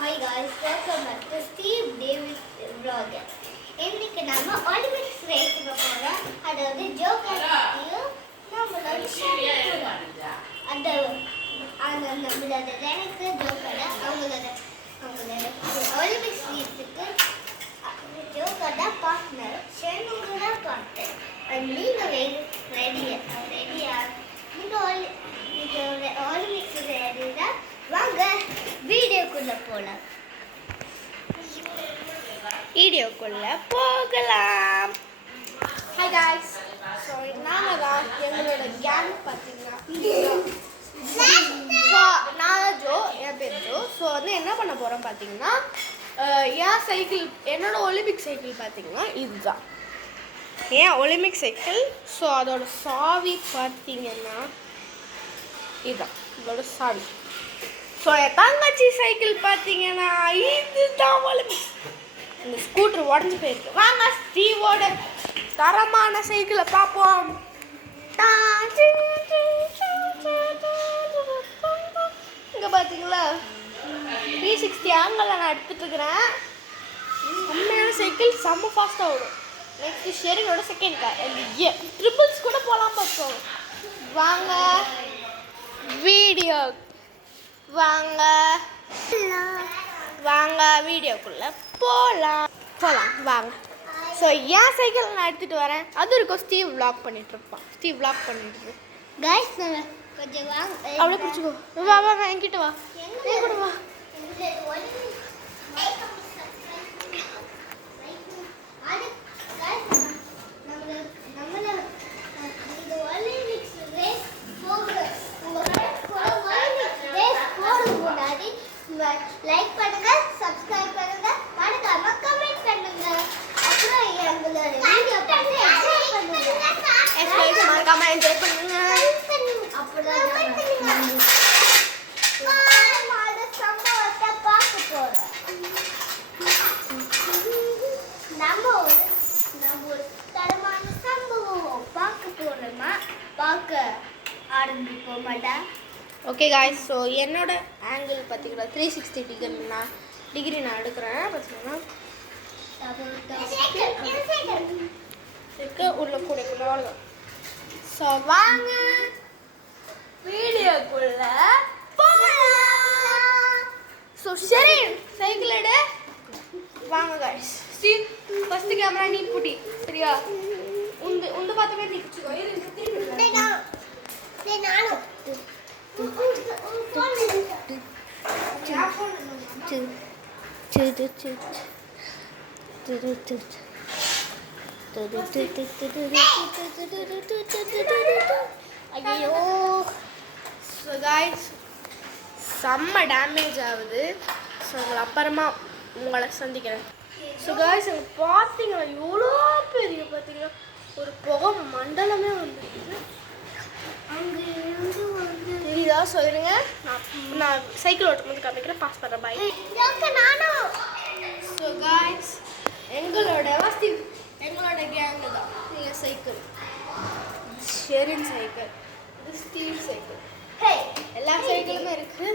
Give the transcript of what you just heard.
Hi guys, welcome back to Steve Davis vlog. இன்னைக்கு நாம Olympics ரேஸ்க்கு போறோம். அதாவது ஜோக்கர் பத்தியும் நம்மளோட அந்த நம்மளோட டைரக்டர் ஜோக்கர் அவங்களோட ஒலிம்பிக்ஸ் ரேஸ்க்கு ஜோக்கர் தான் பார்ட்னர் ஷெனுங்க தான் பார்ட்னர். நீங்க ரெடியா நீங்க ஒலிம்பிக்ஸ் ரெடியா வாங்க வீடியோக்குள்ள போலாம். ஹாய் காய்ஸ், ஸோ நாங்கள் தான் எங்களோட கேங் பார்த்தீங்கன்னா நான் ஜோ, என் பேர் ஜோ. ஸோ வந்து என்ன பண்ண போகிறோம் பார்த்தீங்கன்னா என் சைக்கிள், என்னோட ஒலிம்பிக் சைக்கிள் பார்த்தீங்கன்னா இதுதான் ஏன் ஒலிம்பிக் சைக்கிள். ஸோ அதோட சாவி பார்த்தீங்கன்னா இதுதான் இதோட சாவி. ஸோ என் தங்கச்சி சைக்கிள் பார்த்தீங்கன்னா இதுதான் ஒலிம்பிக்ஸ். இந்த ஸ்கூட்டர் உடஞ்சி போயிருக்கு. வாங்க ஸ்டீவோட தரமான சைக்கிளை பார்ப்போம். இங்கே பார்த்தீங்களா 360 ஆங்கிள் நான் எடுத்துகிட்டு இருக்கிறேன். உண்மையான சைக்கிள் செம்ம ஃபாஸ்ட்டாக ஓடும். நெக்ஸ்ட்டு ஷெரினோட செகண்ட் கார் ட்ரிபிள்ஸ் கூட போகலாம் பார்த்தோம். வாங்க வீடியோ வாங்க வீடியோக்குள்ளே போகலாம் வாங்க. ஸோ என் சைக்கிள் நான் எடுத்துகிட்டு வரேன். அது இருக்கும் ஸ்டீவ் விளாக் பண்ணிகிட்ருப்பான். கைஸ் கொஞ்சம் வாங்க, அப்படியே பிடிச்சிக்கோ. வா என்கிட்ட வா, என் கூட வா. லைக் பண்ணுங்க, சப்ஸ்கிரைப் பண்ணுங்க, மறக்காம கமெண்ட் பண்ணுங்க. அப்புறம் எங்களோட வீடியோ பார்த்து என்ஜாய் பண்ணுங்க. மறக்காம என்ஜாய் பண்ணுங்க. அப்புறம் சம்பவத்தை பார்க்க போறோம். நம்ம ஒரு தரமான சம்பவம் பார்க்க போறோமா? பார்க்க ஆரம்பிப்போம் மாட்டேன். ஓகே காய்ஸ், ஸோ என்னோட ஆங்கிள் பார்த்தீங்கன்னா 360 டிகிரி நான் எடுக்கிறேன். பார்த்தீங்கன்னா உள்ள கூட அவ்வளோதான். ஸோ வாங்க வீடியோக்குள்ள போகலாம். ஸோ சரி, சைக்கிள் எடு வாங்க காய்ஸ். ஃபஸ்ட்டு கேமரா நீ பூட்டி, சரியா? உந்து பார்த்தமே நிற்கிச்சுக்கோ. நானும் ஐயோ. ஸோ காய்ஸ் செம்ம டேமேஜ் ஆகுது. ஸோ அப்புறமா உங்களை சந்திக்கிறேன். ஸோ காய்ஸ் அங்கே பார்த்தீங்களா எவ்வளோ பெரிய பார்த்தீங்கன்னா ஒரு புகை மண்டலமே வந்துருக்கு. தெரியுதா? சொல்லுங்க. நான் சைக்கிள் ஓட்டும் போது காமிக்கிறேன். பாஸ் பண்ணுறேன். பாய். ஸோ காய்ஸ் எங்களோட கேங்கு தான் நீங்கள் சைக்கிள். ஷெரின் சைக்கிள், இது ஸ்டீவ் சைக்கிள். எல்லா சைக்கிளுமே இருக்குது.